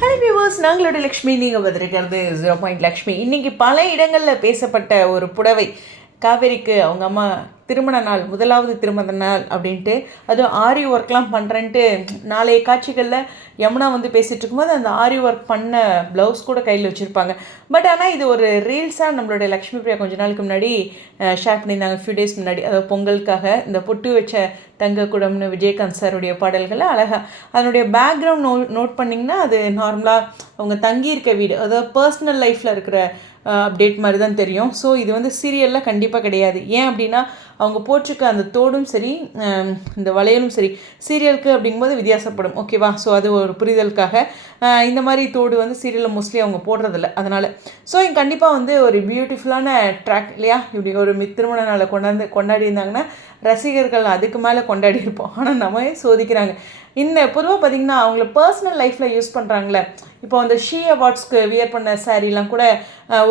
Hello viewers, நாங்களோட Lakshmi, நீங்கள் வந்திருக்கிறது 0 லக்ஷ்மி. இன்றைக்கி பல இடங்களில் பேசப்பட்ட ஒரு புடவை. காவேரிக்கு அவங்க அம்மா திருமண நாள், முதலாவது திருமண நாள் அப்படின்ட்டு, அதுவும் ஆரி ஒர்க்லாம் பண்ணுறேன்ட்டு நாளைய காட்சிகளில் யமுனா வந்து பேசிகிட்டு இருக்கும்போது அந்த ஆரி ஒர்க் பண்ண ப்ளவுஸ் கூட கையில் வச்சுருப்பாங்க. பட் ஆனால் இது ஒரு ரீல்ஸாக நம்மளுடைய லக்ஷ்மி பிரியா கொஞ்ச நாளுக்கு முன்னாடி ஷேர் பண்ணியிருந்தாங்க, ஃபியூ டேஸ் முன்னாடி. அதாவது பொங்கலுக்காக இந்த பொட்டு வச்ச தங்க குடம்னு விஜயகாந்த் சாருடைய பாடல்களை அழகாக அதனுடைய பேக்ரவுண்ட் நோட் பண்ணிங்கன்னா அது நார்மலாக அவங்க தங்கியிருக்க வீடு, அதாவது பர்சனல் லைஃப்பில் இருக்கிற அப்டேட் மாதிரி தான் தெரியும். ஸோ இது வந்து சீரியலில் கண்டிப்பாக கிடையாது. ஏன் அப்படின்னா அவங்க போட்டிருக்க அந்த தோடும் சரி, இந்த வளையலும் சரி, சீரியலுக்கு அப்படிங்கும்போது வித்தியாசப்படும். ஓகேவா? ஸோ அது ஒரு புரிதலுக்காக இந்த மாதிரி தோடு வந்து சீரியலில் மோஸ்ட்லி அவங்க போடுறதில்ல. அதனால் ஸோ இங்கே கண்டிப்பாக வந்து ஒரு பியூட்டிஃபுல்லான ட்ராக் இல்லையா? இப்படி ஒரு திருமண நாளை கொண்டாடி இருந்தாங்கன்னா ரசிகர்கள் அதுக்கு மேலே கொண்டாடி இருப்போம். ஆனால் நம்ம சோதிக்கிறாங்க. பொதுவாக பார்த்திங்கன்னா அவங்கள பர்சனல் லைஃப்பில் யூஸ் பண்ணுறாங்களே. இப்போ அந்த ஷீ அவார்ட்ஸ்க்கு வியர் பண்ண சாரீலாம் கூட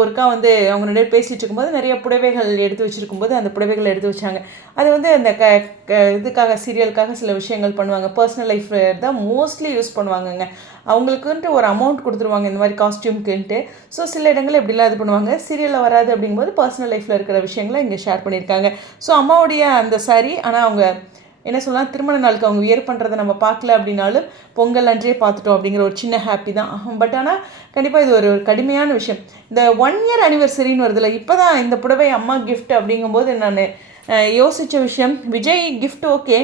ஒருக்கா வந்து அவங்க நிறைய பேசிகிட்டு இருக்கும்போது நிறைய புடவைகள் எடுத்து வச்சுருக்கும்போது அந்த புடவைகள் எடுத்து வச்சாங்க. அது வந்து அந்த இதுக்காக சீரியலுக்காக சில விஷயங்கள் பண்ணுவாங்க. பர்சனல் லைஃப் தான் மோஸ்ட்லி யூஸ் பண்ணுவாங்கங்க. அவங்களுக்குன்ட்டு ஒரு அமௌண்ட் கொடுத்துருவாங்க இந்த மாதிரி காஸ்டியூம்க்குன்ட்டு. ஸோ சில இடங்கள் எப்படிலாம் இது பண்ணுவாங்க. சீரியலில் வராது அப்படிங்கும்போது பர்சனல் லைஃப்பில் இருக்கிற விஷயங்களை இங்கே ஷேர் பண்ணியிருக்காங்க. ஸோ அம்மாவுடைய அந்த சாரீ, ஆனால் அவங்க என்ன சொல்லலாம், திருமண நாளுக்கு அவங்க வியர் பண்ணுறதை நம்ம பார்க்கல அப்படின்னாலும் பொங்கல் அன்றே பார்த்துட்டோம் அப்படிங்கிற ஒரு சின்ன ஹாப்பி தான். பட் ஆனால் கண்டிப்பாக இது ஒரு கடுமையான விஷயம். இந்த 1 year அனிவர்சரின்னு வருதுல்ல, இப்போ தான் இந்த புடவை அம்மா கிஃப்ட் அப்படிங்கும்போது நான் யோசித்த விஷயம், விஜய் கிஃப்ட் ஓகே.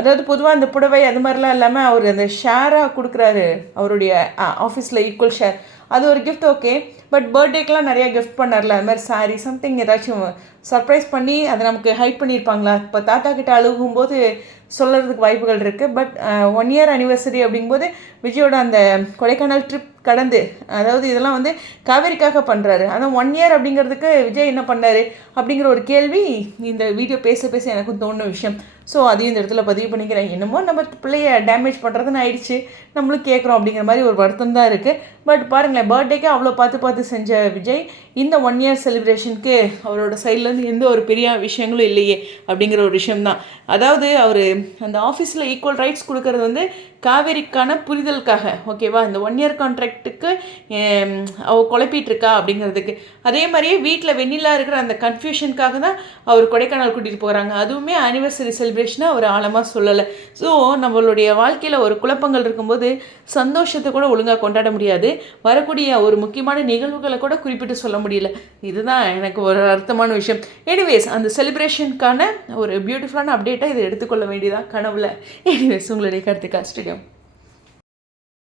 அதாவது பொதுவாக அந்த புடவை அது மாதிரிலாம் இல்லாமல் அவர் அந்த ஷேராக கொடுக்குறாரு, அவருடைய ஆஃபீஸில் ஈக்குவல் ஷேர், அது ஒரு கிஃப்ட் ஓகே. பட் பர்த்டேக்கெலாம் நிறையா கிஃப்ட் பண்ணார்ல, அது மாதிரி சாரீ சம்திங் ஏதாச்சும் சர்ப்ரைஸ் பண்ணி அதை நமக்கு ஹைட் பண்ணியிருப்பாங்களா? இப்போ தாத்தா கிட்ட அழுகும்போது சொல்கிறதுக்கு வாய்ப்புகள் இருக்குது. பட் 1 year அனிவர்சரி அப்படிங்கும்போது விஜயோட அந்த கொடைக்கானல் ட்ரிப் கடந்து, அதாவது இதெல்லாம் வந்து காவேரிக்காக பண்ணுறாரு. ஆனால் 1 year அப்படிங்கிறதுக்கு விஜய் என்ன பண்ணார் அப்படிங்கிற ஒரு கேள்வி இந்த வீடியோ பேச பேச எனக்கும் தோணுன விஷயம். ஸோ அதையும் இந்த இடத்துல பதிவு பண்ணிக்கிறேன். என்னமோ நம்ம பிள்ளைய டேமேஜ் பண்ணுறதுன்னு ஆயிடுச்சு, நம்மளும் கேட்குறோம் அப்படிங்கிற மாதிரி ஒரு வருத்தம் தான் இருக்குது. பட் பாருங்களேன், பர்த்டேக்கே அவ்வளோ பார்த்து செஞ்ச விஜய் இந்த 1 year செலிப்ரேஷனுக்கு அவரோட சைட்லேருந்து எந்த ஒரு பெரிய விஷயங்களும் இல்லையே அப்படிங்கிற ஒரு விஷயம்தான். அதாவது அவர் அந்த ஆஃபீஸில் ஈக்குவல் ரைட்ஸ் கொடுக்கறது வந்து காவேரிக்கான புரிதலுக்காக, ஓகேவா? இந்த 1 year கான்ட்ராக்டுக்கு அவள் குழப்பிகிட்ருக்கா அப்படிங்கிறதுக்கு. அதே மாதிரியே வீட்டில் வெண்ணிலா இருக்கிற அந்த கன்ஃபியூஷனுக்காக தான் அவர் கொடைக்கானல் கூட்டிகிட்டு போகிறாங்க. அதுவுமே ஆனிவர்சரி செலிப்ரேஷனாக அவர் ஆழமாக சொல்லலை. ஸோ நம்மளுடைய வாழ்க்கையில் ஒரு குழப்பங்கள் இருக்கும்போது சந்தோஷத்தை கூட ஒழுங்காக கொண்டாட முடியாது, வரக்கூடிய ஒரு முக்கியமான நிகழ்வுகளை கூட குறிப்பிட்டு சொல்ல முடியல. இதுதான் எனக்கு ஒரு அர்த்தமான விஷயம். எனிவேஸ், அந்த செலிப்ரேஷனுக்கான ஒரு பியூட்டிஃபுல்லான அப்டேட்டாக இதை எடுத்துக்கொள்ள வேண்டியதான் கனவுல. எனிவேஸ், உங்களுடைய கருத்துக்கா ஸ்டுடியோ.